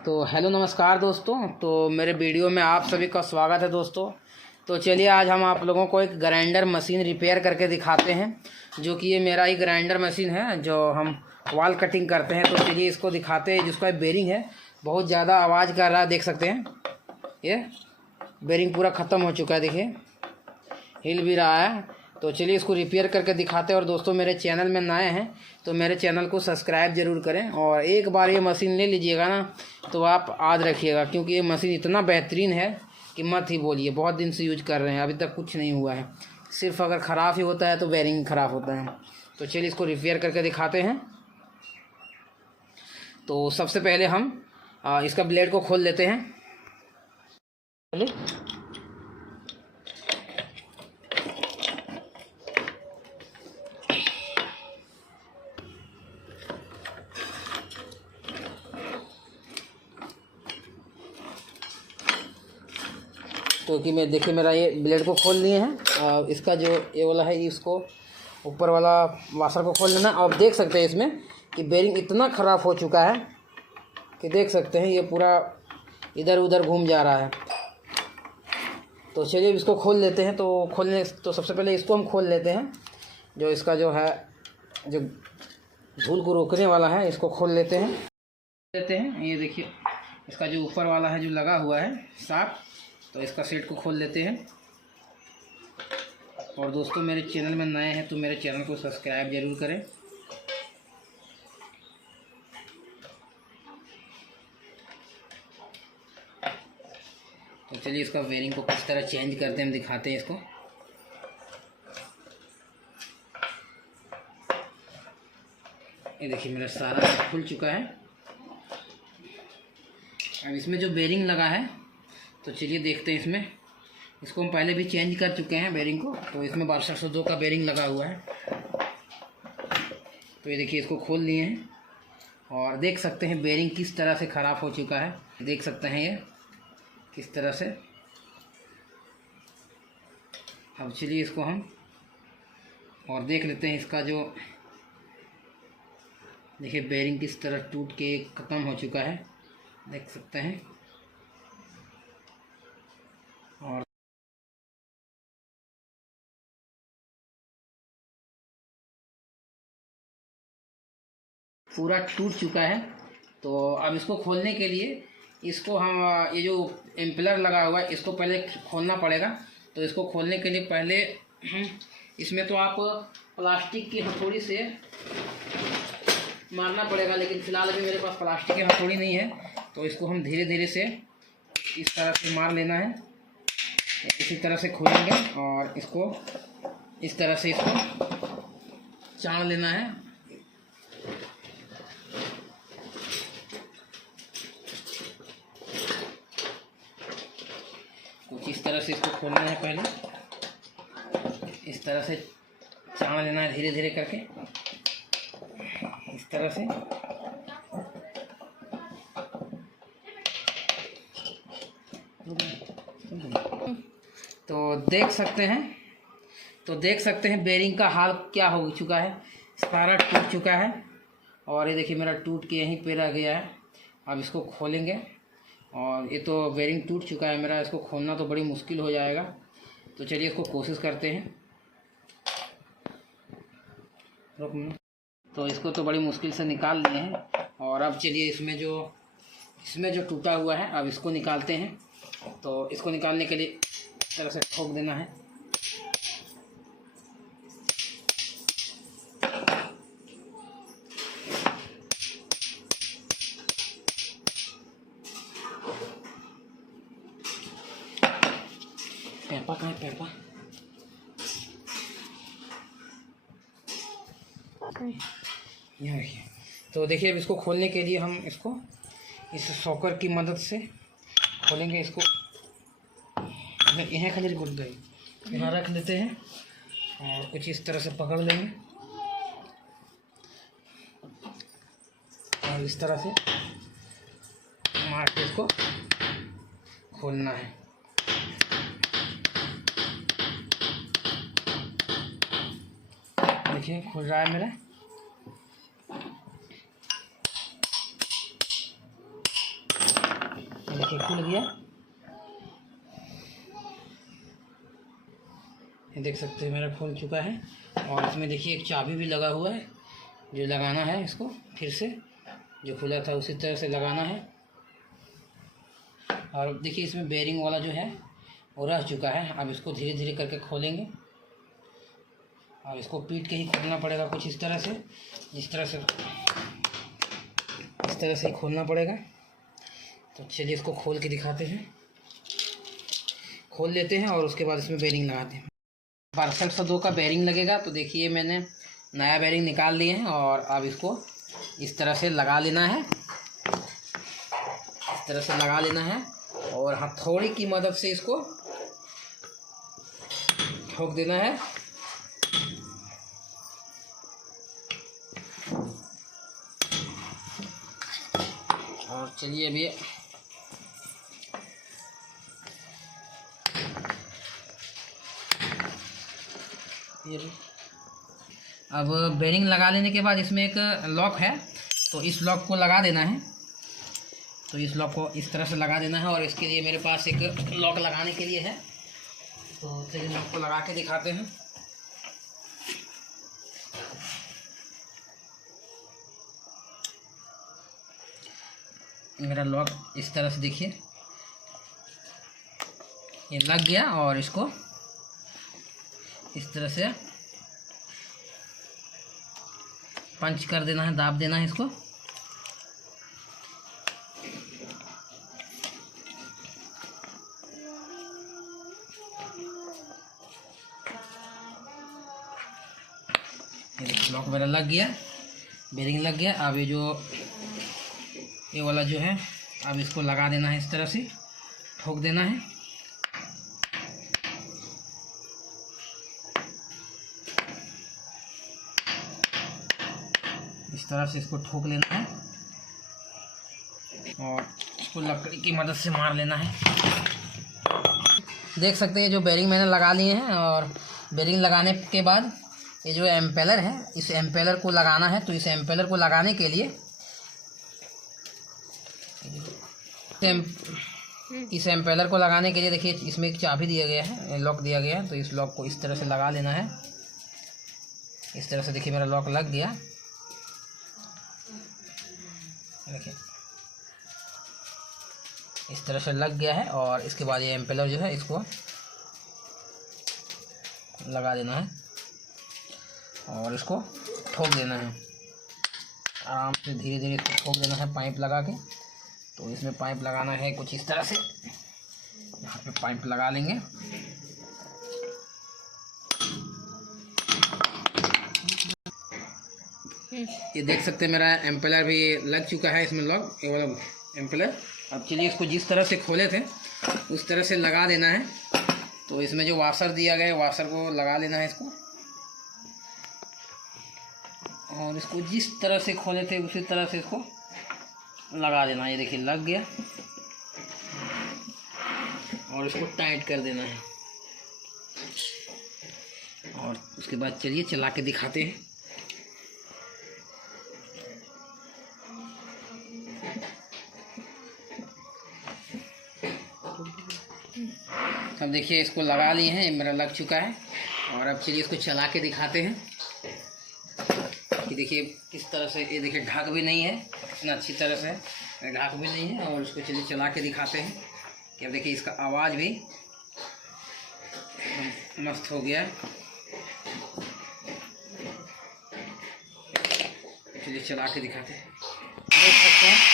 तो हेलो नमस्कार दोस्तों। तो मेरे वीडियो में आप सभी का स्वागत है दोस्तों। तो चलिए आज हम आप लोगों को एक ग्राइंडर मशीन रिपेयर करके दिखाते हैं, जो कि ये मेरा ही ग्राइंडर मशीन है जो हम वाल कटिंग करते हैं। तो चलिए इसको दिखाते हैं। जिसका बेरिंग है बहुत ज़्यादा आवाज़ कर रहा है, देख सकते हैं। ये बेरिंग पूरा ख़त्म हो चुका है, देखिए हिल भी रहा है। तो चलिए इसको रिपेयर करके दिखाते हैं। और दोस्तों मेरे चैनल में नए हैं तो मेरे चैनल को सब्सक्राइब ज़रूर करें। और एक बार ये मशीन ले लीजिएगा ना तो आप याद रखिएगा, क्योंकि ये मशीन इतना बेहतरीन है कि मत ही बोलिए। बहुत दिन से यूज कर रहे हैं, अभी तक कुछ नहीं हुआ है। सिर्फ अगर ख़राब ही होता है तो बेरिंग ख़राब होता है। तो चलिए इसको रिपेयर करके दिखाते हैं। तो सबसे पहले हम इसका ब्लेड को खोल लेते हैं। चलिए क्योंकि मैं देखिए मेरा ये ब्लेड को खोल लिए हैं। इसका जो ये वाला है इसको ऊपर वाला वाशर को खोल लेना। आप देख सकते हैं इसमें कि बेरिंग इतना ख़राब हो चुका है कि देख सकते हैं ये पूरा इधर उधर घूम जा रहा है। तो चलिए इसको खोल लेते हैं। तो सबसे पहले इसको हम खोल लेते हैं। जो इसका जो है जो धूल को रोकने वाला है इसको खोल लेते हैं। ये देखिए इसका जो ऊपर वाला है जो लगा हुआ है साफ, तो इसका सेट को खोल लेते हैं। और दोस्तों मेरे चैनल में नए हैं तो मेरे चैनल को सब्सक्राइब ज़रूर करें। तो चलिए इसका वेयरिंग को किस तरह चेंज करते हैं हम दिखाते हैं इसको। ये देखिए मेरा सारा खुल चुका है। अब इसमें जो बेरिंग लगा है तो चलिए देखते हैं इसमें। इसको हम पहले भी चेंज कर चुके हैं बेरिंग को। तो इसमें 1202 का बेरिंग लगा हुआ है। तो ये देखिए इसको खोल लिए हैं और देख सकते हैं बेरिंग किस तरह से ख़राब हो चुका है। देख सकते हैं ये किस तरह से। अब चलिए इसको हम और देख लेते हैं इसका जो देखिए बेरिंग किस तरह टूट के ख़त्म हो चुका है, देख सकते हैं। और पूरा टूट चुका है। तो अब इसको खोलने के लिए इसको हम ये जो एम्पलर लगा हुआ है इसको पहले खोलना पड़ेगा। तो इसको खोलने के लिए पहले इसमें तो आप प्लास्टिक की हथौड़ी से मारना पड़ेगा, लेकिन फ़िलहाल अभी मेरे पास प्लास्टिक की हथौड़ी नहीं है। तो इसको हम धीरे धीरे से इस तरह से मार लेना है। इसी तरह से खोलेंगे और इसको इस तरह से इसको चाड़ लेना है। कुछ इस तरह से इसको खोलना है, पहले इस तरह से चाड़ लेना है धीरे धीरे करके, इस तरह से। तो देख सकते हैं बेरिंग का हाल क्या हो चुका है। सारा टूट चुका है और ये देखिए मेरा टूट के यहीं पे रह गया है। अब इसको खोलेंगे और ये तो बेरिंग टूट चुका है मेरा, इसको खोलना तो बड़ी मुश्किल हो जाएगा। तो चलिए इसको कोशिश करते हैं। तो इसको तो बड़ी मुश्किल से निकाल लिए हैं। और अब चलिए इसमें जो टूटा हुआ है अब इसको निकालते हैं। तो इसको निकालने के लिए इस तरह से ठोक देना है। पेपा कहाँ है? पेपा यहाँ देखिए। तो देखिए अब इसको खोलने के लिए हम इसको इस सॉकर की मदद से खोलेंगे। इसको यहाँ खाली गुड गई यहाँ रख लेते हैं और कुछ इस तरह से पकड़ लेंगे और इस तरह से मार के इसको खोलना है। देखिए खुल रहा है मेरा। देखिए खुल गया, ये देख सकते हैं मेरा खुल चुका है। और इसमें देखिए एक चाबी भी लगा हुआ है, जो लगाना है इसको फिर से, जो खुला था उसी तरह से लगाना है। और देखिए इसमें बेरिंग वाला जो है वो रह चुका है। अब इसको धीरे धीरे करके खोलेंगे, और इसको पीट के ही खोलना पड़ेगा कुछ इस तरह से, इस तरह से ही खोलना पड़ेगा। तो चलिए इसको खोल के दिखाते हैं, खोल लेते हैं और उसके बाद इसमें बेरिंग लगाते हैं। पार्सल 102 का बेरिंग लगेगा। तो देखिए मैंने नया बेरिंग निकाल लिए हैं, और अब इसको इस तरह से लगा लेना है, इस तरह से लगा लेना है, और हथौड़ी की मदद से इसको ठोक देना है। और चलिए अभी अब बेरिंग लगा लेने के बाद इसमें एक लॉक है, तो इस लॉक को लगा देना है। तो इस लॉक को इस तरह से लगा देना है, और इसके लिए मेरे पास एक लॉक लगाने के लिए है। तो चलिए लॉक को लगा के दिखाते हैं। मेरा लॉक इस तरह से देखिए ये लग गया, और इसको इस तरह से पंच कर देना है, दाब देना है इसको। लॉक मेरा लग गया, बेरिंग लग गया। अब ये वाला जो है, अब इसको लगा देना है, इस तरह से ठोक देना है। इस तरह से इसको ठोक लेना है, और इसको लकड़ी की मदद से मार लेना है। देख सकते हैं जो बेरिंग मैंने लगा लिए हैं, और बेरिंग लगाने के बाद ये जो एम्पेलर है, इस एम्पेलर को लगाना है। तो इस एम्पेलर को लगाने के लिए इस एम्पेलर को लगाने के लिए देखिए इसमें एक चाबी दिया गया है, लॉक दिया गया है। तो इस लॉक को इस तरह से लगा लेना है, इस तरह से। देखिए मेरा लॉक लग गया, देखिए इस तरह से लग गया है। और इसके बाद ये एम्पेलर जो है इसको लगा देना है, और इसको ठोक देना है आराम से, धीरे धीरे इसको ठोक देना है पाइप लगा के। तो इसमें पाइप लगाना है कुछ इस तरह से, यहाँ पे पाइप लगा लेंगे। ये देख सकते हैं मेरा एम्पेलर भी लग चुका है इसमें लॉक, ये वाला एम्पेलर। अब चलिए इसको जिस तरह से खोले थे उस तरह से लगा देना है। तो इसमें जो वाशर दिया गया है, वाशर को लगा लेना है इसको, और इसको जिस तरह से खोले थे उसी तरह से इसको लगा देना। ये देखिए लग गया, और इसको टाइट कर देना है। और उसके बाद चलिए चला के दिखाते हैं। अब देखिए इसको लगा लिए हैं, मेरा लग चुका है। और अब चलिए इसको चला के दिखाते हैं कि देखिए किस तरह से, ये देखिए ढक भी नहीं है इतना अच्छी तरह से, ढक भी नहीं है। और इसको चलिए चला के दिखाते हैं कि अब देखिए इसका आवाज़ भी मस्त हो गया है। चलिए चला के दिखाते हैं, देख सकते हैं